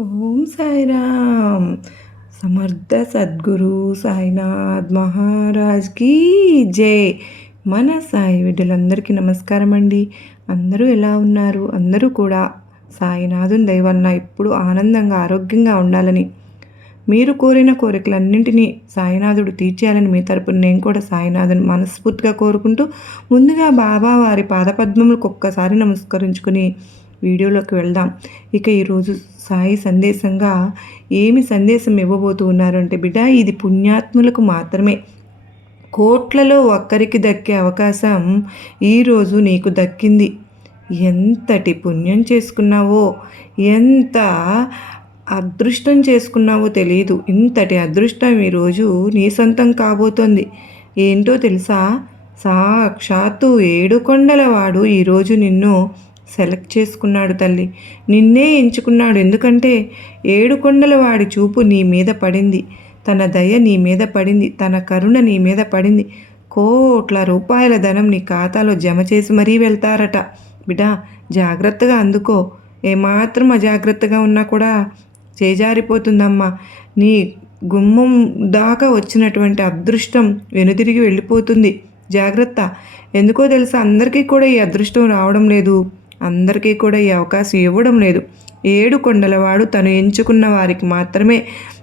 ఓం సాయిరామ్. సమర్థ సద్గురు సాయినాథ్ మహారాజ్కి జై. మన సాయి బిడ్డలందరికీ నమస్కారం అండి. అందరూ ఎలా ఉన్నారు? అందరూ కూడా సాయినాథుని దయ వలన ఎప్పుడు ఆనందంగా ఆరోగ్యంగా ఉండాలని, మీరు కోరిన కోరికలన్నింటినీ సాయినాథుడు తీర్చేయాలని మీ తరపున నేను కూడా సాయినాథుని మనస్ఫూర్తిగా కోరుకుంటూ, ముందుగా బాబా వారి పాదపద్మములకు ఒక్కసారి నమస్కరించుకుని వీడియోలోకి వెళ్దాం. ఇక ఈరోజు సాయి సందేశంగా ఏమి సందేశం ఇవ్వబోతూ ఉన్నారు అంటే, బిడ్డ, ఇది పుణ్యాత్ములకు మాత్రమే. కోట్లలో ఒక్కరికి దక్కే అవకాశం ఈరోజు నీకు దక్కింది. ఎంతటి పుణ్యం చేసుకున్నావో, ఎంత అదృష్టం చేసుకున్నావో తెలియదు. ఇంతటి అదృష్టం ఈరోజు నీ సొంతం కాబోతోంది. ఏంటో తెలుసా? సాక్షాత్తు ఏడుకొండలవాడు ఈరోజు నిన్ను సెలెక్ట్ చేసుకున్నాడు తల్లి. నిన్నే ఎంచుకున్నాడు. ఎందుకంటే ఏడుకొండల వాడి చూపు నీ మీద పడింది, తన దయ నీ మీద పడింది, తన కరుణ నీ మీద పడింది. కోట్ల రూపాయల ధనం నీ ఖాతాలో జమ చేసి మరీ వెళ్తారట. బిడ్డా, జాగ్రత్తగా అందుకో. ఏమాత్రం అజాగ్రత్తగా ఉన్నా కూడా చేజారిపోతుందమ్మా. నీ గుమ్మం దాకా వచ్చినటువంటి అదృష్టం వెనుదిరిగి వెళ్ళిపోతుంది. జాగ్రత్త. ఎందుకో తెలుసా, అందరికీ కూడా ఈ అదృష్టం రావడం లేదు, అందరికీ కూడా ఈ అవకాశం ఇవ్వడం లేదు. ఏడుకొండలవాడు తను ఎంచుకున్న వారికి మాత్రమే,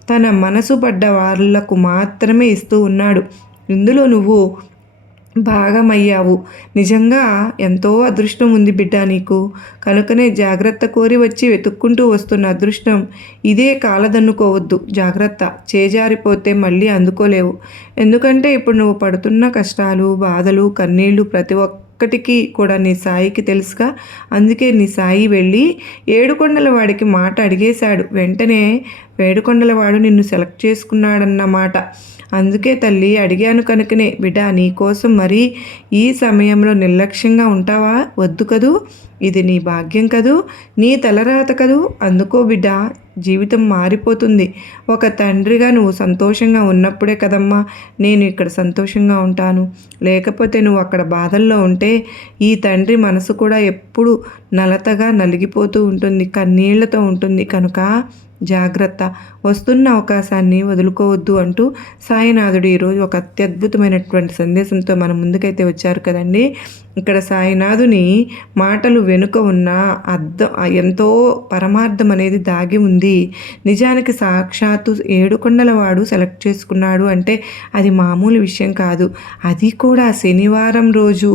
తన మనసు పడ్డ వాళ్ళకు మాత్రమే ఇస్తూ ఉన్నాడు. ఇందులో నువ్వు భాగమయ్యావు. నిజంగా ఎంతో అదృష్టం ఉంది బిడ్డ నీకు. కనుకనే జాగ్రత్త కోరి వచ్చి వెతుక్కుంటూ వస్తున్న అదృష్టం ఇదే. కాలదన్నుకోవద్దు. జాగ్రత్త. చేజారిపోతే మళ్ళీ అందుకోలేవు. ఎందుకంటే ఇప్పుడు నువ్వు పడుతున్న కష్టాలు, బాధలు, కన్నీళ్లు ప్రతి ఒక్కటికి కూడా నీ సాయికి తెలుసుగా. అందుకే నీ సాయి వెళ్ళి ఏడుకొండల వాడికి మాట అడిగేశాడు. వెంటనే ఏడుకొండలవాడు నిన్ను సెలెక్ట్ చేసుకున్నాడన్నమాట. అందుకే తల్లి అడిగాను కనుకనే, బిడ్డ, నీకోసం మరీ ఈ సమయంలో నిర్లక్ష్యంగా ఉంటావా? వద్దు కదూ. ఇది నీ భాగ్యం కదూ, నీ తలరాత కదూ. అందుకో బిడ్డ, జీవితం మారిపోతుంది. ఒక తండ్రిగా నువ్వు సంతోషంగా ఉన్నప్పుడే కదమ్మా నేను ఇక్కడ సంతోషంగా ఉంటాను. లేకపోతే నువ్వు అక్కడ బాధల్లో ఉంటే ఈ తండ్రి మనసు కూడా ఎప్పుడు నలతగా నలిగిపోతూ ఉంటుంది, కన్నీళ్లతో ఉంటుంది. కనుక జాగ్రత్త. వస్తున్న అవకాశాన్ని వదులుకోవద్దు అంటూ సాయినాథుడు ఈరోజు ఒక అత్యద్భుతమైనటువంటి సందేశంతో మన ముందుకైతే వచ్చారు కదండి. ఇక్కడ సాయినాథుని మాటలు వెనుక ఉన్న అర్థం, ఎంతో పరమార్థం అనేది దాగి ఉంది. నిజానికి సాక్షాత్తు ఏడుకొండలవాడు సెలెక్ట్ చేసుకున్నాడు అంటే అది మామూలు విషయం కాదు. అది కూడా శనివారం రోజు.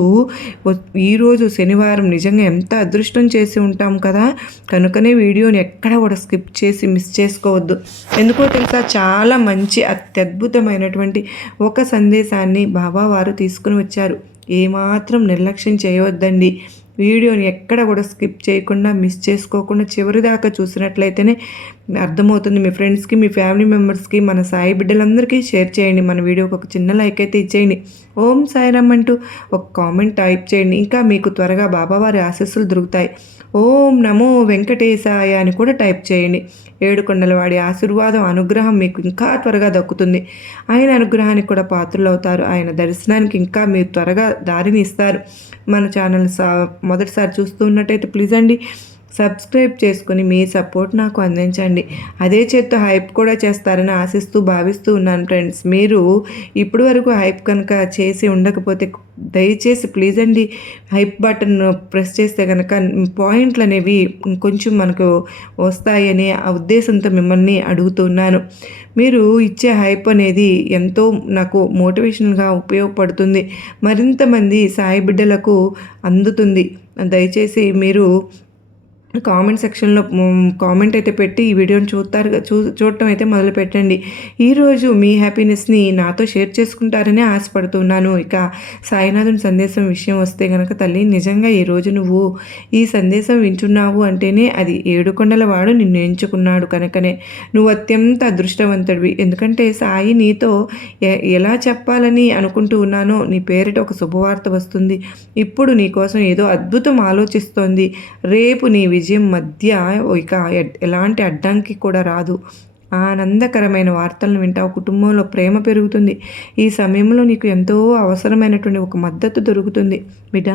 ఈరోజు శనివారం. నిజంగా ఎంత అదృష్టం చేసి ఉంటాం కదా. కనుకనే వీడియోని ఎక్కడ కూడా స్కిప్ చేసి మిస్ చేసుకోవద్దు. ఎందుకో తెలుసా, చాలా మంచి అత్యద్భుతమైనటువంటి ఒక సందేశాన్ని బాబా వారు తీసుకుని వచ్చారు. ఏమాత్రం నిర్లక్ష్యం చేయవద్దండి. వీడియోని ఎక్కడ కూడా స్కిప్ చేయకుండా, మిస్ చేసుకోకుండా చివరి దాకా చూసినట్లయితేనే అర్థమవుతుంది. మీ ఫ్రెండ్స్కి, మీ ఫ్యామిలీ మెంబర్స్కి, మన సాయి బిడ్డలందరికీ షేర్ చేయండి. మన వీడియోకి ఒక చిన్న లైక్ అయితే ఇచ్చేయండి. ఓం సాయిరామ్ అంటూ ఒక కామెంట్ టైప్ చేయండి. ఇంకా మీకు త్వరగా బాబావారి ఆశీస్సులు దొరుకుతాయి. ఓం నమో వెంకటేశాయ అని కూడా టైప్ చేయండి. ఏడుకొండలవాడి ఆశీర్వాదం, అనుగ్రహం మీకు ఇంకా త్వరగా దక్కుతుంది. ఆయన అనుగ్రహానికి కూడా పాత్రలు అవుతారు. ఆయన దర్శనానికి ఇంకా మీరు త్వరగా దారిని ఇస్తారు. మన ఛానల్ మొదటిసారి చూస్తూ ఉన్నట్టయితే ప్లీజ్ అండి సబ్స్క్రైబ్ చేసుకొని మీ సపోర్ట్ నాకు అందించండి. అదే చేత్తో హైప్ కూడా చేస్తారని ఆశిస్తూ భావిస్తూ ఉన్నాను ఫ్రెండ్స్. మీరు ఇప్పటి వరకు హైప్ కనుక చేసి ఉండకపోతే దయచేసి ప్లీజ్ అండి హైప్ బటన్ ప్రెస్ చేస్తే కనుక పాయింట్లు అనేవి కొంచెం మనకు వస్తాయనే ఉద్దేశంతో మిమ్మల్ని అడుగుతున్నాను. మీరు ఇచ్చే హైప్ అనేది ఎంతో నాకు మోటివేషన్గా ఉపయోగపడుతుంది. మరింత మంది సాయి బిడ్డలకు అందుతుంది. దయచేసి మీరు కామెంట్ సెక్షన్లో కామెంట్ అయితే పెట్టి ఈ వీడియోని చూడటం అయితే మొదలు పెట్టండి. ఈరోజు మీ హ్యాపీనెస్ని నాతో షేర్ చేసుకుంటారనే ఆశపడుతున్నాను. ఇక సాయినాథుని సందేశం విషయం వస్తే కనుక, తల్లి, నిజంగా ఈరోజు నువ్వు ఈ సందేశం వింటున్నావు అంటేనే అది ఏడుకొండలవాడు నిన్ను ఎంచుకున్నాడు కనుకనే నువ్వు అత్యంత అదృష్టవంతుడివి. ఎందుకంటే సాయి నీతో ఎలా చెప్పాలని అనుకుంటూ ఉన్నానో నీ పేరిట ఒక శుభవార్త వస్తుంది. ఇప్పుడు నీ కోసం ఏదో అద్భుతం ఆలోచిస్తోంది. రేపు నీ విజయం మధ్య ఇక ఎలాంటి అడ్డంకి కూడా రాదు. ఆనందకరమైన వార్తలను వింటావు. కుటుంబంలో ప్రేమ పెరుగుతుంది. ఈ సమయంలో నీకు ఎంతో అవసరమైనటువంటి ఒక మద్దతు దొరుకుతుంది. బిడ్డ,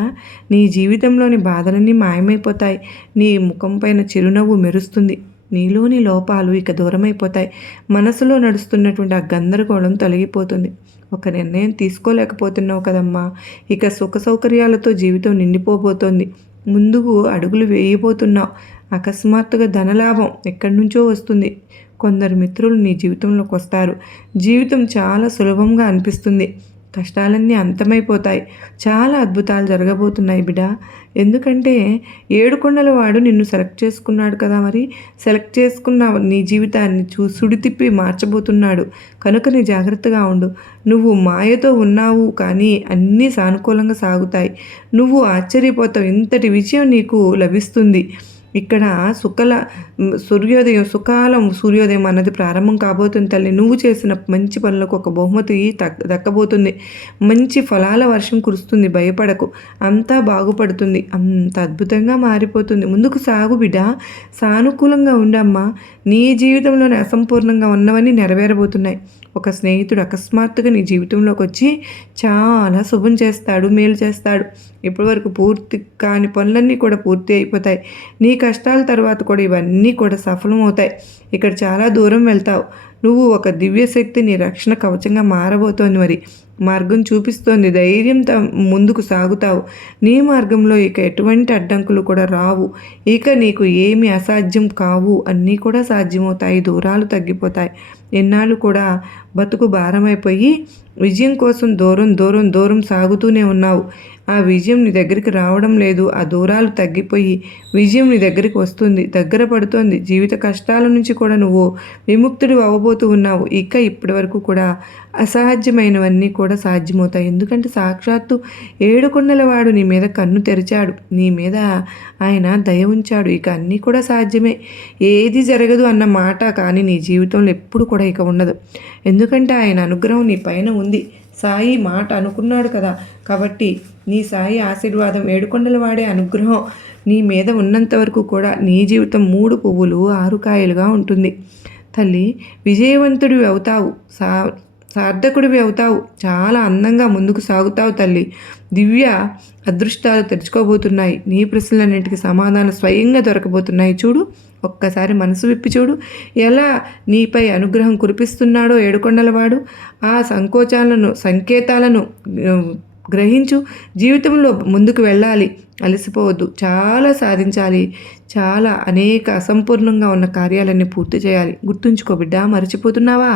నీ జీవితంలోని బాధలన్నీ మాయమైపోతాయి. నీ ముఖం పైన చిరునవ్వు మెరుస్తుంది. నీలోని లోపాలు ఇక దూరమైపోతాయి. మనసులో నడుస్తున్నటువంటి ఆ గందరగోళం తొలగిపోతుంది. ఒక నిర్ణయం తీసుకోలేకపోతున్నావు కదమ్మా! ఇక సుఖ సౌకర్యాలతో జీవితం నిండిపోబోతోంది. ముందుకు అడుగులు వేయబోతున్నావు. అకస్మాత్తుగా ధనలాభం ఎక్కడి నుంచో వస్తుంది. కొందరు మిత్రులు నీ జీవితంలోకి వస్తారు. జీవితం చాలా సులభంగా అనిపిస్తుంది. కష్టాలన్నీ అంతమైపోతాయి. చాలా అద్భుతాలు జరగబోతున్నాయి బిడ్డ. ఎందుకంటే ఏడుకొండల వాడు నిన్ను సెలెక్ట్ చేసుకున్నాడు కదా, మరి సెలెక్ట్ చేసుకున్న నీ జీవితాన్ని సుడి తిప్పి మార్చబోతున్నాడు. కనుక నీ జాగ్రత్తగా ఉండు. నువ్వు మాయతో ఉన్నావు కానీ అన్నీ సానుకూలంగా సాగుతాయి. నువ్వు ఆశ్చర్యపోతావు, ఇంతటి విజయం నీకు లభిస్తుంది. ఇక్కడ సుకాలం సూర్యోదయం అన్నది ప్రారంభం కాబోతుంది తల్లి. నువ్వు చేసిన మంచి పనులకు ఒక బహుమతి దక్కబోతుంది. మంచి ఫలాల వర్షం కురుస్తుంది. భయపడకు, అంతా బాగుపడుతుంది. అంత అద్భుతంగా మారిపోతుంది. ముందుకు సాగు బిడ్డ. సానుకూలంగా ఉండమ్మా. నీ జీవితంలోని అసంపూర్ణంగా ఉన్నవన్నీ నెరవేరబోతున్నాయి. ఒక స్నేహితుడు అకస్మాత్తుగా నీ జీవితంలోకి వచ్చి చాలా శుభం చేస్తాడు, మేలు చేస్తాడు. ఇప్పటివరకు పూర్తి కాని పనులన్నీ కూడా పూర్తి అయిపోతాయి. నీ కష్టాల తర్వాత కూడా ఇవన్నీ కూడా సఫలమవుతాయి. ఇక్కడ చాలా దూరం వెళ్తావు. నువ్వు ఒక దివ్యశక్తి నీ రక్షణ కవచంగా మారబోతోంది. మరి మార్గం చూపిస్తోంది. ధైర్యంతో ముందుకు సాగుతావు. నీ మార్గంలో ఇక ఎటువంటి అడ్డంకులు కూడా రావు. ఇక నీకు ఏమి అసాధ్యం కావు. అన్నీ కూడా సాధ్యమవుతాయి. దూరాలు తగ్గిపోతాయి. ఎన్నాళ్ళు కూడా బతుకు భారమైపోయి విజయం కోసం దూరం సాగుతూనే ఉన్నావు. ఆ విజయం నీ దగ్గరికి రావడం లేదు. ఆ దూరాలు తగ్గిపోయి విజయం నీ దగ్గరికి వస్తుంది, దగ్గర పడుతోంది. జీవిత కష్టాల నుంచి కూడా నువ్వు విముక్తుడు అవ్వబోతూ ఉన్నావు. ఇక ఇప్పటి వరకు కూడా అసాధ్యమైనవన్నీ కూడా సాధ్యమవుతాయి. ఎందుకంటే సాక్షాత్తు ఏడుకొండల వాడు నీ మీద కన్ను తెరిచాడు. నీ మీద ఆయన దయ ఉంచాడు. ఇక అన్నీ కూడా సాధ్యమే. ఏది జరగదు అన్న మాట కానీ నీ జీవితంలో ఎప్పుడు కూడా ఇక ఉండదు. ఎందుకంటే ఆయన అనుగ్రహం నీ పైన ఉంది. సాయి మాట అనుకున్నాడు కదా, కాబట్టి నీ సాయి ఆశీర్వాదం, ఏడుకొండల వాడే అనుగ్రహం నీ మీద ఉన్నంత వరకు కూడా నీ జీవితం 3 పువ్వులు 6 కాయలుగా ఉంటుంది తల్లి. విజయవంతుడివి అవుతావు, సార్థకుడివి అవుతావు. చాలా అందంగా ముందుకు సాగుతావు తల్లి. దివ్య అదృష్టాలు తెరుచుకోబోతున్నాయి. నీ ప్రశ్నలన్నింటికి సమాధానం స్వయంగా దొరకబోతున్నాయి. చూడు, ఒక్కసారి మనసు విప్పి చూడు, ఎలా నీపై అనుగ్రహం కురిపిస్తున్నాడో ఏడుకొండలవాడు. ఆ సంకేతాలను గ్రహించు. జీవితంలో ముందుకు వెళ్ళాలి, అలసిపోవద్దు. చాలా సాధించాలి. చాలా అనేక అసంపూర్ణంగా ఉన్న కార్యాలన్నీ పూర్తి చేయాలి. గుర్తుంచుకో బిడ్డ. మర్చిపోతున్నావా?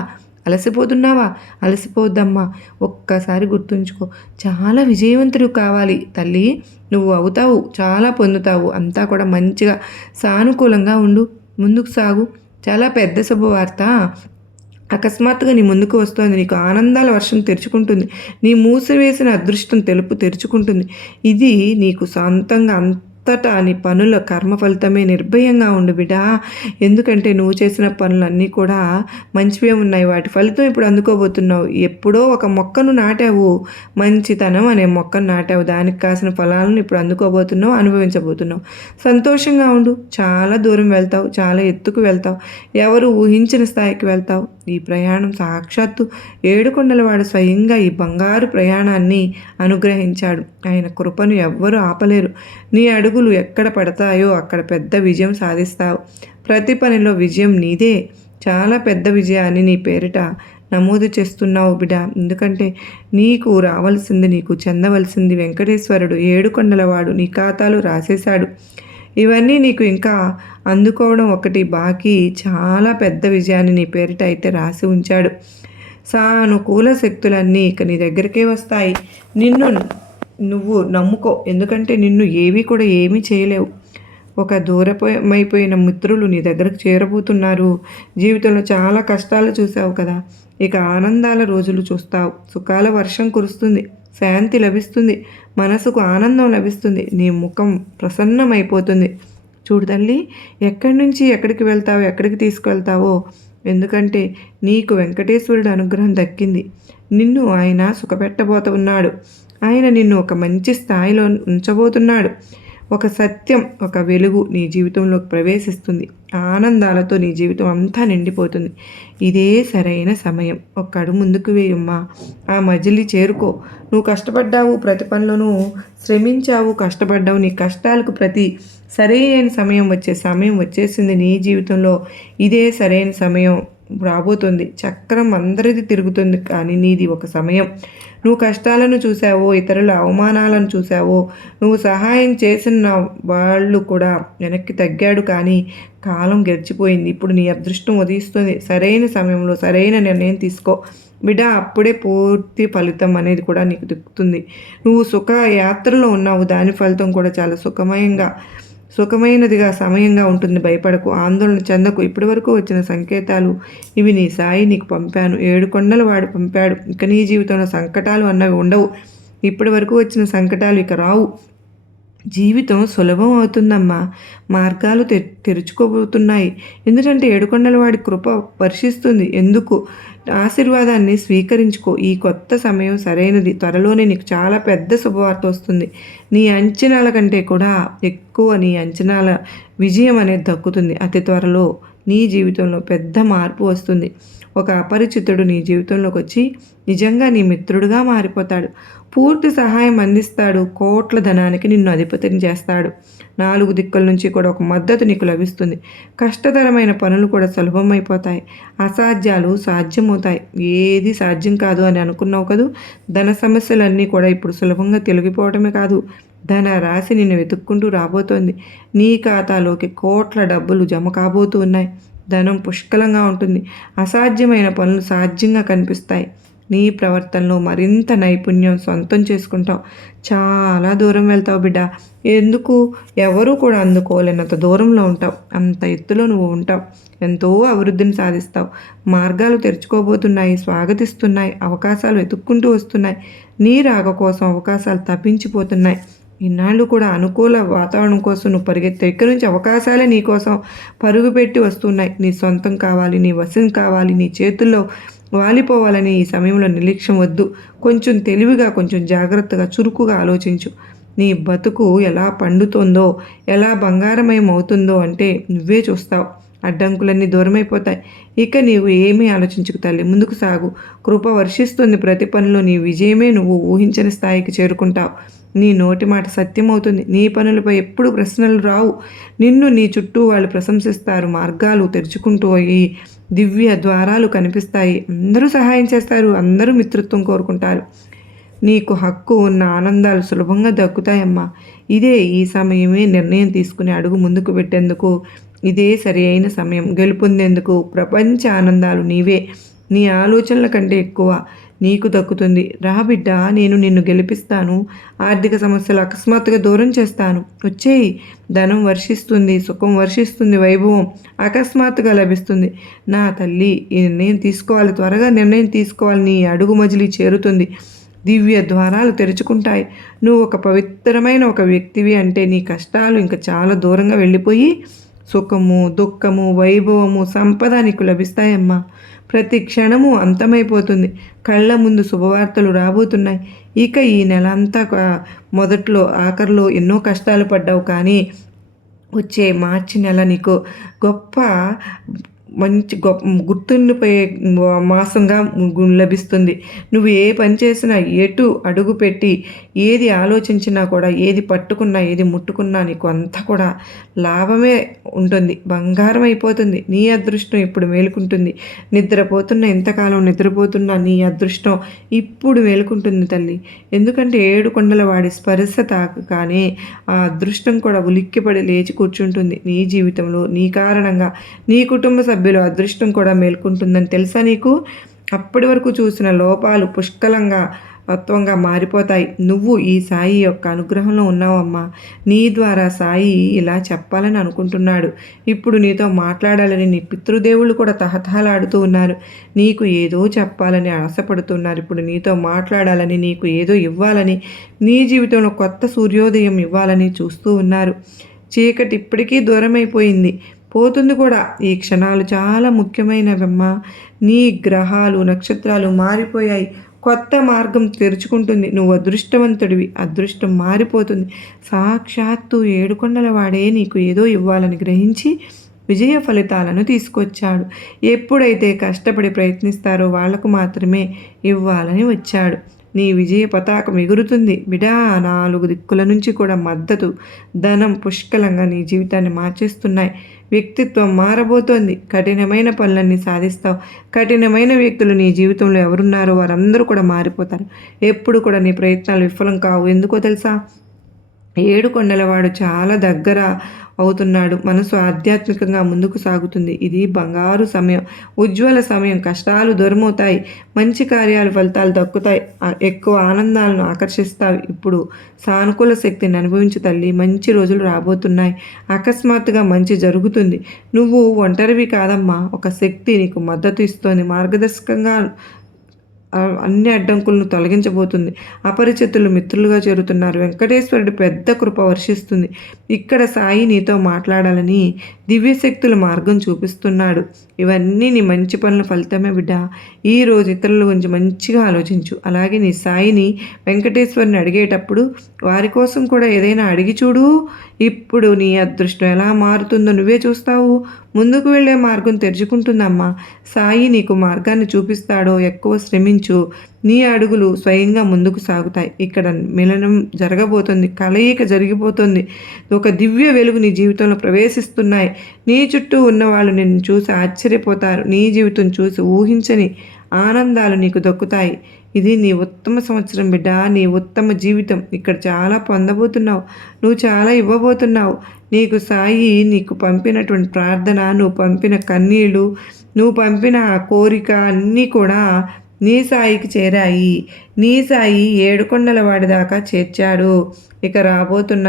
అలసిపోవద్దమ్మా. ఒక్కసారి గుర్తుంచుకో. చాలా విజయవంతుడు కావాలి తల్లి. నువ్వు అవుతావు, చాలా పొందుతావు. అంతా కూడా మంచిగా సానుకూలంగా ఉండు. ముందుకు సాగు. చాలా పెద్ద శుభవార్త అకస్మాత్తుగా నీ ముందుకు వస్తోంది. నీకు ఆనందాల వర్షం తెరుచుకుంటుంది. నీ మూసివేసిన అదృష్టం తెరుచుకుంటుంది. ఇది నీకు సొంతంగా అంతటా నీ పనుల కర్మ ఫలితమే. నిర్భయంగా ఉండు బిడ్డ. ఎందుకంటే నువ్వు చేసిన పనులన్నీ కూడా మంచివే ఉన్నాయి. వాటి ఫలితం ఇప్పుడు అందుకోబోతున్నావు. ఎప్పుడో ఒక మొక్కను నాటావు, మంచితనం అనే మొక్కను నాటావు. దానికి కాసిన ఫలాలను ఇప్పుడు అందుకోబోతున్నావు, అనుభవించబోతున్నావు. సంతోషంగా ఉండు. చాలా దూరం వెళ్తావు, చాలా ఎత్తుకు వెళ్తావు, ఎవరు ఊహించిన స్థాయికి వెళ్తావు. ఈ ప్రయాణం సాక్షాత్తు ఏడుకొండలవాడు స్వయంగా ఈ బంగారు ప్రయాణాన్ని అనుగ్రహించాడు. ఆయన కృపను ఎవ్వరూ ఆపలేరు. నీ అడుగులు ఎక్కడ పడతాయో అక్కడ పెద్ద విజయం సాధిస్తావు. ప్రతి పనిలో విజయం నీదే. చాలా పెద్ద విజయాన్ని నీ పేరిట నమోదు చేస్తున్నావు బిడ్డ. ఎందుకంటే నీకు రావాల్సింది, నీకు చెందవలసింది వెంకటేశ్వరుడు ఏడుకొండలవాడు నీ ఖాతాలో రాసేశాడు. ఇవన్నీ నీకు ఇంకా అందుకోవడం ఒకటి బాకీ. చాలా పెద్ద విజయాన్ని నీ పేరిట అయితే రాసి ఉంచాడు. సానుకూల శక్తులన్నీ ఇక నీ దగ్గరికే వస్తాయి. నువ్వు నమ్ముకో. ఎందుకంటే నిన్ను ఏమీ చేయలేవు. ఒక దూరమైపోయిన మిత్రులు నీ దగ్గరకు చేరబోతున్నారు. జీవితంలో చాలా కష్టాలు చూసావు కదా, ఇక ఆనందాల రోజులు చూస్తావు. సుఖాల వర్షం కురుస్తుంది, శాంతి లభిస్తుంది, మనసుకు ఆనందం లభిస్తుంది, నీ ముఖం ప్రసన్నమైపోతుంది. చూడు తల్లి, ఎక్కడి నుంచి ఎక్కడికి వెళ్తావో, ఎక్కడికి తీసుకువెళ్తావో. ఎందుకంటే నీకు వెంకటేశ్వరుడు అనుగ్రహం దక్కింది. నిన్ను ఆయన సుఖపెట్టబోతున్నాడు. ఆయన నిన్ను ఒక మంచి స్థాయిలో ఉంచబోతున్నాడు. ఒక సత్యం, ఒక వెలుగు నీ జీవితంలోకి ప్రవేశిస్తుంది. ఆనందాలతో నీ జీవితం అంతా నిండిపోతుంది. ఇదే సరైన సమయం. ఒక్క అడుగు ముందుకు వేయమ్మా. ఆ మజిలీ చేరుకో. నువ్వు కష్టపడ్డావు, ప్రతి పనిలోనూ శ్రమించావు, కష్టపడ్డావు. నీ కష్టాలకు సరైన సమయం వచ్చేసింది నీ జీవితంలో. ఇదే సరైన సమయం రాబోతుంది. చక్రం అందరిది తిరుగుతుంది, కానీ నీది ఒక సమయం. నువ్వు కష్టాలను చూసావో, ఇతరుల అవమానాలను చూసావో, నువ్వు సహాయం చేసిన వాళ్ళు కూడా వెనక్కి తగ్గాడు, కానీ కాలం గడిచిపోయింది. ఇప్పుడు నీ అదృష్టం ఉదయిస్తుంది. సరైన సమయంలో సరైన నిర్ణయం తీసుకో బిడ్డ. అప్పుడే పూర్తి ఫలితం అనేది కూడా నీకు దక్కుతుంది. నువ్వు సుఖ యాత్రలో ఉన్నావు, దాని ఫలితం కూడా చాలా సుఖమైనదిగా సమయంగా ఉంటుంది. భయపడకు, ఆందోళన చెందకు. ఇప్పటి వరకు వచ్చిన సంకేతాలు ఇవి. నీ సాయి నీకు పంపాను. 7 కొండలు వాడు పంపాడు. ఇక నీ జీవితంలో సంకటాలు అన్నవి ఉండవు. ఇప్పటి వరకు వచ్చిన సంకటాలు ఇక రావు. జీవితం సులభం అవుతుందమ్మా. మార్గాలు తెరుచుకోబోతున్నాయి. ఎందుకంటే 7 కొండల వాడి కృప వర్షిస్తుంది. ఎందుకు? ఆశీర్వాదాన్ని స్వీకరించుకో. ఈ కొత్త సమయం సరైనది. త్వరలోనే నీకు చాలా పెద్ద శుభవార్త వస్తుంది. నీ అంచనాల కంటే కూడా ఎక్కువ నీ అంచనాల విజయం అనేది దక్కుతుంది. అతి త్వరలో నీ జీవితంలో పెద్ద మార్పు వస్తుంది. ఒక అపరిచితుడు నీ జీవితంలోకి వచ్చి నిజంగా నీ మిత్రుడుగా మారిపోతాడు. పూర్తి సహాయం అందిస్తాడు. కోట్ల ధనానికి నిన్ను అధిపతిని చేస్తాడు. 4 దిక్కుల నుంచి కూడా ఒక మద్దతు నీకు లభిస్తుంది. కష్టతరమైన పనులు కూడా సులభమైపోతాయి. అసాధ్యాలు సాధ్యమవుతాయి. ఏది సాధ్యం కాదు అని అనుకున్నావు కదూ. ధన సమస్యలన్నీ కూడా ఇప్పుడు సులభంగా తొలగిపోవటమే కాదు, ధన రాశి నిన్ను వెతుక్కుంటూ రాబోతోంది. నీ ఖాతాలోకి కోట్ల డబ్బులు జమ కాబోతూ ఉన్నాయి. ధనం పుష్కలంగా ఉంటుంది. అసాధ్యమైన పనులు సాధ్యంగా కనిపిస్తాయి. నీ ప్రవర్తనలో మరింత నైపుణ్యం సొంతం చేసుకుంటావు. చాలా దూరం వెళ్తావు బిడ్డ. ఎందుకు? ఎవరూ కూడా అందుకోలేనంత దూరంలో ఉంటావు. అంత ఎత్తులో నువ్వు ఉంటావు. ఎంతో అభివృద్ధిని సాధిస్తావు. మార్గాలు తెరుచుకోబోతున్నాయి, స్వాగతిస్తున్నాయి. అవకాశాలు వెతుక్కుంటూ వస్తున్నాయి. నీ రాక కోసం అవకాశాలు తప్పించిపోతున్నాయి. ఇన్నాళ్ళు కూడా అనుకూల వాతావరణం కోసం నువ్వు పరిగెత్తావు. ఇక్కడి నుంచి అవకాశాలే నీ కోసం పరుగు పెట్టి వస్తున్నాయి. నీ సొంతం కావాలి, నీ వశం కావాలి, నీ చేతుల్లో వాలిపోవాలని ఈ సమయంలో నిర్లక్ష్యం వద్దు. కొంచెం తెలివిగా, కొంచెం జాగ్రత్తగా, చురుకుగా ఆలోచించు. నీ బతుకు ఎలా పండుతుందో, ఎలా బంగారమయం అవుతుందో అంటే నువ్వే చూస్తావు. అడ్డంకులన్నీ దూరమైపోతాయి. ఇక నీవు ఏమీ ఆలోచించుకు తల్లి, ముందుకు సాగు. కృప వర్షిస్తుంది. ప్రతి పనిలో నీ విజయమే. నువ్వు ఊహించని స్థాయికి చేరుకుంటావు. నీ నోటి మాట సత్యమవుతుంది. నీ పనులపై ఎప్పుడు ప్రశ్నలు రావు. నిన్ను నీ చుట్టూ వాళ్ళు ప్రశంసిస్తారు. మార్గాలు తెరుచుకుంటూ ఈ దివ్య ద్వారాలు కనిపిస్తాయి. అందరూ సహాయం చేస్తారు. అందరూ మిత్రత్వం కోరుకుంటారు. నీకు హక్కు ఉన్న ఆనందాలు సులభంగా దక్కుతాయమ్మా. ఇదే ఈ సమయమే నిర్ణయం తీసుకుని అడుగు ముందుకు పెట్టేందుకు. ఇదే సరి అయిన సమయం. గెలుపొందేందుకు ప్రపంచ ఆనందాలు నీవే. నీ ఆలోచనల కంటే ఎక్కువ నీకు దక్కుతుంది. రా బిడ్డ, నేను నిన్ను గెలిపిస్తాను. ఆర్థిక సమస్యలు అకస్మాత్తుగా దూరం చేస్తాను. వచ్చేయి. ధనం వర్షిస్తుంది, సుఖం వర్షిస్తుంది, వైభవం అకస్మాత్తుగా లభిస్తుంది. నా తల్లి, ఈ నిర్ణయం తీసుకోవాలి. త్వరగా నిర్ణయం తీసుకోవాలి. నీ అడుగు మజిలీ చేరుతుంది. దివ్య ద్వారాలు తెరుచుకుంటాయి. నువ్వు ఒక పవిత్రమైన ఒక వ్యక్తివి అంటే నీ కష్టాలు ఇంకా చాలా దూరంగా వెళ్ళిపోయి సుఖము, దుఃఖము, వైభవము, సంపద నీకు లభిస్తాయమ్మా. ప్రతి క్షణము అంతమైపోతుంది. కళ్ళ ముందు శుభవార్తలు రాబోతున్నాయి. ఇక ఈ నెల అంతా మొదట్లో ఆఖరిలో ఎన్నో కష్టాలు పడ్డావు, కానీ వచ్చే మార్చి నెల నీకు గొప్ప మంచి గుర్తుండిపోయే మాసంగా లభిస్తుంది. నువ్వు ఏ పని చేసినా, ఎటు అడుగు పెట్టి, ఏది ఆలోచించినా కూడా, ఏది పట్టుకున్నా, ఏది ముట్టుకున్నా నీకు అంతా కూడా లాభమే ఉంటుంది. బంగారం అయిపోతుంది. నీ అదృష్టం ఇప్పుడు మేలుకుంటుంది. నిద్రపోతున్న ఎంతకాలం నిద్రపోతున్నా నీ అదృష్టం ఇప్పుడు మేలుకుంటుంది తల్లి. ఎందుకంటే 7 కొండల వాడి స్పర్శ తాకగానే ఆ అదృష్టం కూడా ఉలిక్కిపడి లేచి కూర్చుంటుంది. నీ జీవితంలో నీ కారణంగా నీ కుటుంబ సభ్యులు అదృష్టం కూడా మేల్కొంటుందని తెలుసా నీకు? అప్పటి వరకు చూసిన లోపాలు పుష్కలంగా తత్వంగా మారిపోతాయి. నువ్వు ఈ సాయి యొక్క అనుగ్రహంలో ఉన్నావమ్మా. నీ ద్వారా సాయి ఇలా చెప్పాలని అనుకుంటున్నాడు. ఇప్పుడు నీతో మాట్లాడాలని నీ పితృదేవుళ్ళు కూడా తహతహలాడుతూ ఉన్నారు. నీకు ఏదో చెప్పాలని ఆశపడుతున్నారు. ఇప్పుడు నీతో మాట్లాడాలని, నీకు ఏదో ఇవ్వాలని, నీ జీవితంలో కొత్త సూర్యోదయం ఇవ్వాలని చూస్తూ ఉన్నారు. చీకటి ఇప్పటికీ దూరమైపోయింది, పోతుంది కూడా. ఈ క్షణాలు చాలా ముఖ్యమైనవమ్మా. నీ గ్రహాలు, నక్షత్రాలు మారిపోయాయి. కొత్త మార్గం తెరుచుకుంటుంది. నువ్వు అదృష్టవంతుడివి. అదృష్టం మారిపోతుంది. సాక్షాత్తు ఏడుకొండల వాడే నీకు ఏదో ఇవ్వాలని గ్రహించి విజయ ఫలితాలను తీసుకొచ్చాడు. ఎప్పుడైతే కష్టపడి ప్రయత్నిస్తారో వాళ్లకు మాత్రమే ఇవ్వాలని వచ్చాడు. నీ విజయ పతాకం ఎగురుతుంది బిడా. 4 దిక్కుల నుంచి కూడా మద్దతు, ధనం పుష్కలంగా నీ జీవితాన్ని మార్చేస్తున్నాయి. వ్యక్తిత్వం మారబోతోంది. కఠినమైన పనులన్నీ సాధిస్తావు. కఠినమైన వ్యక్తులు నీ జీవితంలో ఎవరున్నారో వారందరూ కూడా మారిపోతారు. ఎప్పుడు కూడా నీ ప్రయత్నాలు విఫలం కావు. ఎందుకో తెలుసా? ఏడుకొండలవాడు చాలా దగ్గర అవుతున్నాడు. మనసు ఆధ్యాత్మికంగా ముందుకు సాగుతుంది. ఇది బంగారు సమయం, ఉజ్వల సమయం. కష్టాలు దూరమవుతాయి. మంచి కార్యాలు ఫలితాలు దక్కుతాయి. ఎక్కువ ఆనందాలను ఆకర్షిస్తావు. ఇప్పుడు సానుకూల శక్తిని అనుభవించు తల్లి. మంచి రోజులు రాబోతున్నాయి. అకస్మాత్తుగా మంచి జరుగుతుంది. నువ్వు ఒంటరివి కాదమ్మా. ఒక శక్తి నీకు మద్దతు ఇస్తోంది. మార్గదర్శకంగా అన్ని అడ్డంకులను తొలగించబోతుంది. అపరిచితులు మిత్రులుగా చేరుతున్నారు. వెంకటేశ్వరుడు పెద్ద కృప వర్షిస్తుంది. ఇక్కడ సాయి నీతో మాట్లాడాలని దివ్యశక్తుల మార్గం చూపిస్తున్నాడు. ఇవన్నీ నీ మంచి పనుల ఫలితమే బిడ్డ. ఈరోజు ఇతరుల గురించి మంచిగా ఆలోచించు. అలాగే నీ సాయిని వెంకటేశ్వరుని అడిగేటప్పుడు వారి కోసం కూడా ఏదైనా అడిగి చూడు. ఇప్పుడు నీ అదృష్టం ఎలా మారుతుందో నువ్వే చూస్తావు. ముందుకు వెళ్ళే మార్గం తెరుచుకుంటుందమ్మా. సాయి నీకు మార్గాన్ని చూపిస్తాడో. ఎక్కువ శ్రమించు. నీ అడుగులు స్వయంగా ముందుకు సాగుతాయి. ఇక్కడ మిలనం జరగబోతుంది. కలయిక జరిగిపోతుంది. ఒక దివ్య వెలుగు నీ జీవితంలో ప్రవేశిస్తున్నాయి. నీ చుట్టూ ఉన్నవాళ్ళు నిన్ను చూసి ఆశ్చర్యపోతారు. నీ జీవితం చూసి ఊహించని ఆనందాలు నీకు దక్కుతాయి. ఇది నీ ఉత్తమ సంవత్సరం బిడ్డ. నీ ఉత్తమ జీవితం. ఇక్కడ చాలా పొందబోతున్నావు. నువ్వు చాలా ఇవ్వబోతున్నావు. నీకు సాయి నీకు పంపినటువంటి ప్రార్థన, నువ్వు పంపిన కన్నీళ్ళు, నువ్వు పంపిన కోరిక అన్నీ కూడా నీ సాయికి చేరాయి. నీ సాయి ఏడుకొండల వాడి దాకా చేర్చాడు. ఇక రాబోతున్న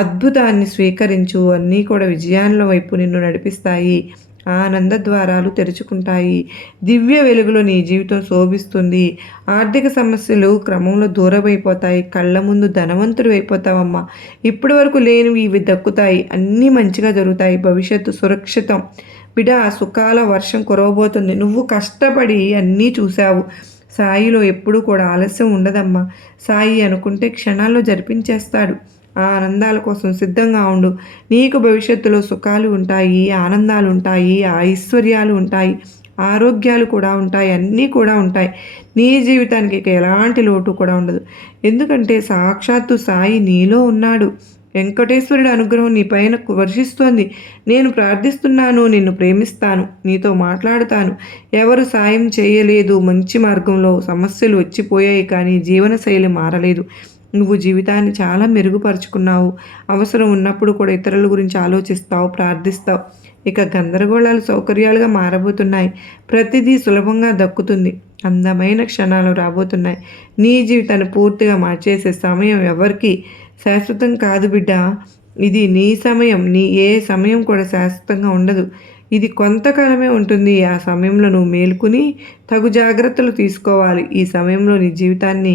అద్భుతాన్ని స్వీకరించు. అన్నీ కూడా విజయాల వైపు నిన్ను నడిపిస్తాయి. ఆనంద ద్వారాలు తెరుచుకుంటాయి. దివ్య వెలుగులో నీ జీవితం శోభిస్తుంది. ఆర్థిక సమస్యలు క్రమంలో దూరమైపోతాయి. కళ్ళ ముందు ధనవంతుడు అయిపోతావమ్మా. ఇప్పటి వరకు లేనివి ఇవి దక్కుతాయి. అన్నీ మంచిగా జరుగుతాయి. భవిష్యత్తు సురక్షితం బిడా. సుఖాల వర్షం కురవబోతుంది. నువ్వు కష్టపడి అన్నీ చూశావు. సాయిలో ఎప్పుడూ కూడా ఆలస్యం ఉండదమ్మా. సాయి అనుకుంటే క్షణాల్లో జరిపించేస్తాడు. ఆ ఆనందాల కోసం సిద్ధంగా ఉండు. నీకు భవిష్యత్తులో సుఖాలు ఉంటాయి, ఆనందాలు ఉంటాయి, ఐశ్వర్యాలు ఉంటాయి, ఆరోగ్యాలు కూడా ఉంటాయి. అన్నీ కూడా ఉంటాయి. నీ జీవితానికి ఇక ఎలాంటి లోటు కూడా ఉండదు. ఎందుకంటే సాక్షాత్తు సాయి నీలో ఉన్నాడు. వెంకటేశ్వరుడి అనుగ్రహం నీ పైన వర్షిస్తోంది. నేను ప్రార్థిస్తున్నాను. నిన్ను ప్రేమిస్తాను. నీతో మాట్లాడుతాను. ఎవరు సాయం చేయలేదు. మంచి మార్గంలో సమస్యలు వచ్చిపోయాయి, కానీ జీవనశైలి మారలేదు. నువ్వు జీవితాన్ని చాలా మెరుగుపరుచుకున్నావు. అవసరం ఉన్నప్పుడు కూడా ఇతరుల గురించి ఆలోచిస్తావు, ప్రార్థిస్తావు. ఇక గందరగోళాలు సౌకర్యాలుగా మారబోతున్నాయి. ప్రతిదీ సులభంగా దక్కుతుంది. అందమైన క్షణాలు రాబోతున్నాయి. నీ జీవితాన్ని పూర్తిగా మార్చేసే సమయం ఎవరికి శాశ్వతం కాదు బిడ్డ. ఇది నీ సమయం. ఏ సమయం కూడా శాశ్వతంగా ఉండదు. ఇది కొంతకాలమే ఉంటుంది. ఆ సమయంలో నువ్వు మేలుకుని తగు జాగ్రత్తలు తీసుకోవాలి. ఈ సమయంలో నీ జీవితాన్ని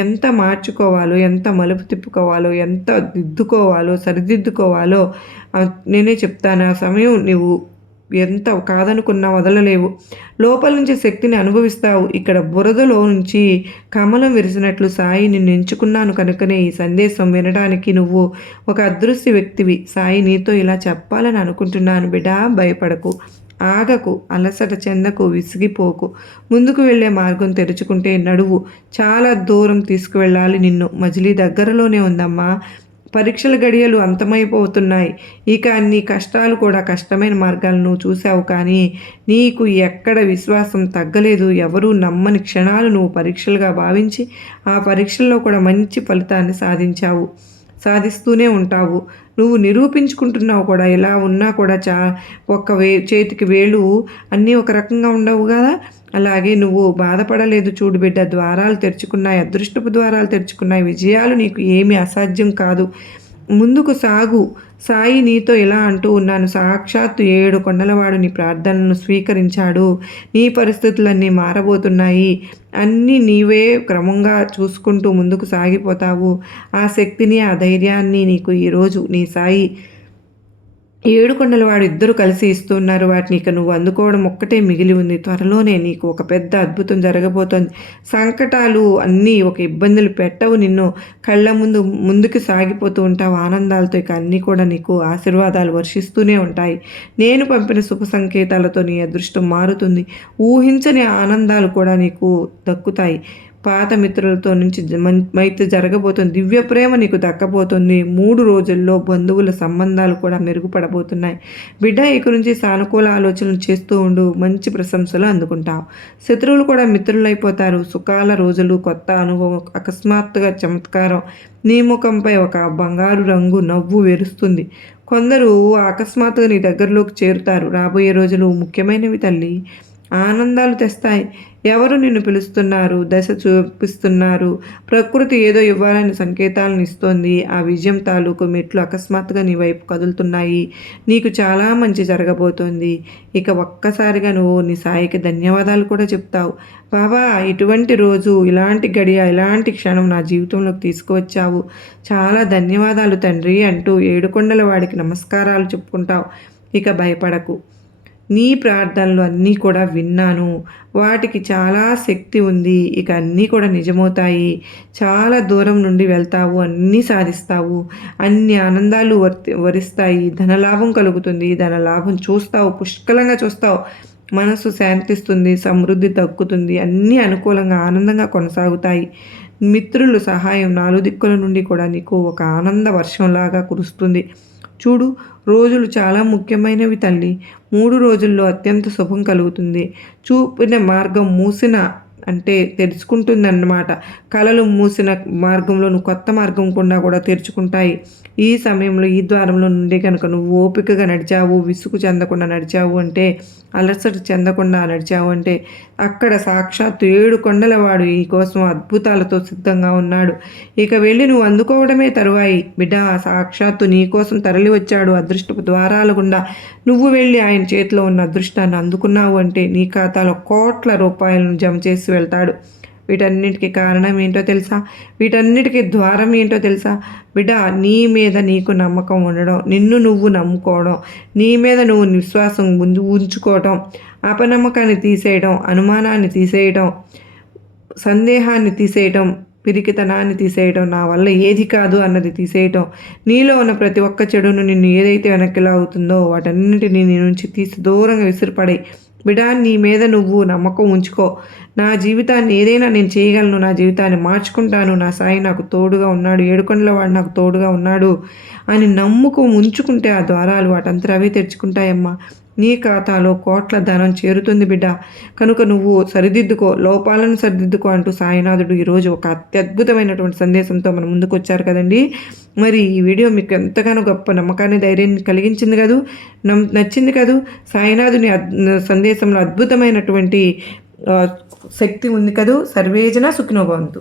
ఎంత మార్చుకోవాలో, ఎంత మలుపు తిప్పుకోవాలో, ఎంత దిద్దుకోవాలో, సరిదిద్దుకోవాలో నేనే చెప్తాను. ఆ సమయం నువ్వు ఎంత కాదనుకున్నా వదలలేవు. లోపల నుంచి శక్తిని అనుభవిస్తావు. ఇక్కడ బురదలో నుంచి కమలం విరిసినట్లు సాయి నిన్ను ఎంచుకున్నాను కనుకనే ఈ సందేశం వినడానికి నువ్వు ఒక అదృశ్య వ్యక్తివి. సాయి నీతో ఇలా చెప్పాలని అనుకుంటున్నాను బిడ్డా. భయపడకు, ఆగకు, అలసట చెందకు, విసిగిపోకు. ముందుకు వెళ్ళే మార్గం తెరుచుకుంటే నడువు. చాలా దూరం తీసుకువెళ్ళాలి నిన్ను. మజిలీ దగ్గరలోనే ఉందమ్మా. పరీక్షల గడియలు అంతమైపోతున్నాయి. ఇక నీ కష్టాలు కూడా కష్టమైన మార్గాలను చూసావు, కానీ నీకు ఎక్కడ విశ్వాసం తగ్గలేదు. ఎవరూ నమ్మని క్షణాలు నువ్వు పరీక్షలుగా భావించి ఆ పరీక్షల్లో కూడా మంచి ఫలితాన్ని సాధిస్తూనే ఉంటావు. నువ్వు నిరూపించుకుంటున్నావు కూడా. ఇలా ఉన్నా కూడా చేతికి వేలు అన్నీ ఒక రకంగా ఉండవు కదా. అలాగే నువ్వు బాధపడలేదు చూడు బిడ్డ. ద్వారాలు తెరుచుకున్నాయి. అదృష్టపు ద్వారాలు తెరుచుకున్నాయి. విజయాలు నీకు ఏమీ అసాధ్యం కాదు. ముందుకు సాగు. సాయి నీతో ఇలా అంటూ ఉన్నాను. సాక్షాత్తు 7 కొండలవాడు నీ ప్రార్థనలను స్వీకరించాడు. నీ పరిస్థితులన్నీ మారబోతున్నాయి. అన్నీ నీవే క్రమంగా చూసుకుంటూ ముందుకు సాగిపోతావు. ఆ శక్తిని, ఆ ధైర్యాన్ని నీకు ఈరోజు నీ సాయి ఏడుకొండలవాడు ఇద్దరు కలిసి ఇస్తున్నారు. వాటిని ఇక నువ్వు అందుకోవడం ఒక్కటే మిగిలి ఉంది. త్వరలోనే నీకు ఒక పెద్ద అద్భుతం జరగబోతోంది. సంకటాలు అన్నీ ఒక ఇబ్బందులు పెట్టవు నిన్ను. కళ్ళ ముందుకు సాగిపోతూ ఉంటావు ఆనందాలతో. ఇక అన్నీ కూడా నీకు ఆశీర్వాదాలు వర్షిస్తూనే ఉంటాయి. నేను పంపిన శుభ సంకేతాలతో నీ అదృష్టం మారుతుంది. ఊహించని ఆనందాలు కూడా నీకు దక్కుతాయి. పాత మిత్రులతో నుంచి మైత్రి జరగబోతుంది. దివ్య ప్రేమ నీకు దక్కబోతుంది. 3 రోజుల్లో బంధువుల సంబంధాలు కూడా మెరుగుపడబోతున్నాయి. బిడ్డ ఇక నుంచి సానుకూల ఆలోచనలు చేస్తూ ఉండు. మంచి ప్రశంసలు అందుకుంటావు. శత్రువులు కూడా మిత్రులైపోతారు. సుఖాల రోజులు, కొత్త అనుభవం, అకస్మాత్తుగా చమత్కారం. నీ ముఖంపై ఒక బంగారు రంగు నవ్వు వెరుస్తుంది. కొందరు అకస్మాత్తుగా నీ దగ్గరలోకి చేరుతారు. రాబోయే రోజులు ముఖ్యమైనవి తల్లి. ఆనందాలు తెస్తాయి. ఎవరు నిన్ను పిలుస్తున్నారు, దశ చూపిస్తున్నారు. ప్రకృతి ఏదో ఇవ్వాలని సంకేతాలను ఇస్తోంది. ఆ విజయం తాలూకు మెట్లు అకస్మాత్తుగా నీ వైపు కదులుతున్నాయి. నీకు చాలా మంచి జరగబోతోంది. ఇక ఒక్కసారిగా నువ్వు నీ సాయికి ధన్యవాదాలు కూడా చెప్తావు. బాబా, ఇటువంటి రోజు, ఇలాంటి గడియ, ఇలాంటి క్షణం నా జీవితంలోకి తీసుకువచ్చావు. చాలా ధన్యవాదాలు తండ్రి అంటూ ఏడుకొండల వాడికి నమస్కారాలు చెప్పుకుంటావు. ఇక భయపడకు. నీ ప్రార్థనలు అన్నీ కూడా విన్నాను. వాటికి చాలా శక్తి ఉంది. ఇక అన్నీ కూడా నిజమవుతాయి. చాలా దూరం నుండి వెళ్తావు, అన్నీ సాధిస్తావు. అన్ని ఆనందాలు వరిస్తాయి. ధనలాభం కలుగుతుంది. ధనలాభం చూస్తావు, పుష్కలంగా చూస్తావు. మనసు శాంతిస్తుంది, సమృద్ధి దక్కుతుంది. అన్నీ అనుకూలంగా ఆనందంగా కొనసాగుతాయి. మిత్రులు సహాయం 4 దిక్కుల నుండి కూడా నీకు ఒక ఆనంద వర్షంలాగా కురుస్తుంది. చూడు, రోజులు చాలా ముఖ్యమైనవి తల్లి. 3 రోజుల్లో అత్యంత శుభం కలుగుతుంది. చూపిన మార్గం మూసిన అంటే తెరుచుకుంటుందన్నమాట. కలలు మూసిన మార్గంలో నువ్వు కొత్త మార్గం కూడా తెరుచుకుంటాయి. ఈ సమయంలో ఈ ద్వారంలో నుండి కనుక నువ్వు ఓపికగా నడిచావు, విసుగు చెందకుండా నడిచావు అంటే, అలసట చెందకుండా నడిచావు అంటే, అక్కడ సాక్షాత్తు 7 కొండల వాడు ఈ కోసం అద్భుతాలతో సిద్ధంగా ఉన్నాడు. ఇక వెళ్ళి నువ్వు అందుకోవడమే తరువాయి. బిడ్డ, సాక్షాత్తు నీ కోసం తరలి వచ్చాడు అదృష్టపు ద్వారాల గుండా. నువ్వు వెళ్ళి ఆయన చేతిలో ఉన్న అదృష్టాన్ని అందుకున్నావు అంటే నీ ఖాతాలో కోట్ల రూపాయలను జమ చేసి వెళ్తాడు. వీటన్నిటికీ కారణం ఏంటో తెలుసా? వీటన్నిటికీ ద్వారం ఏంటో తెలుసా? బిడ్డ, నీ మీద నీకు నమ్మకం ఉండడం, నిన్ను నువ్వు నమ్ముకోవడం, నీ మీద నువ్వు విశ్వాసం ఉంచుకోవడం, అపనమ్మకాన్ని తీసేయడం, అనుమానాన్ని తీసేయడం, సందేహాన్ని తీసేయడం, పిరికితనాన్ని తీసేయడం, నా వల్ల ఏది కాదు అన్నది తీసేయటం, నీలో ఉన్న ప్రతి ఒక్క చెడును నిన్ను ఏదైతే వెనక్కిలా అవుతుందో వాటన్నిటిని నీ నుంచి తీసి దూరంగా విసిరిపడే. బిడా, నీ మీద నువ్వు నమ్మకం ఉంచుకో. నా జీవితాన్ని ఏదైనా నేను చేయగలను, నా జీవితాన్ని మార్చుకుంటాను, నా సాయి నాకు తోడుగా ఉన్నాడు, ఏడుకొండల వాడు నాకు తోడుగా ఉన్నాడు అని నమ్మకం ఉంచుకుంటే ఆ ద్వారాలు వాటంతా అవే తెరుచుకుంటాయమ్మా. నీ ఖాతాలో కోట్ల ధనం చేరుతుంది బిడ్డ. కనుక నువ్వు సరిదిద్దుకో, లోపాలను సరిదిద్దుకో అంటూ సాయినాథుడు ఈరోజు ఒక అత్యద్భుతమైనటువంటి సందేశంతో మన ముందుకు వచ్చారు కదండి. మరి ఈ వీడియో మీకు ఎంతగానో గొప్ప నమ్మకాన్ని, ధైర్యాన్ని కలిగించింది కదూ, నచ్చింది కదూ. సాయినాథుని సందేశంలో అద్భుతమైనటువంటి శక్తి ఉంది కదూ. సర్వేజన సుఖినో భవంతు.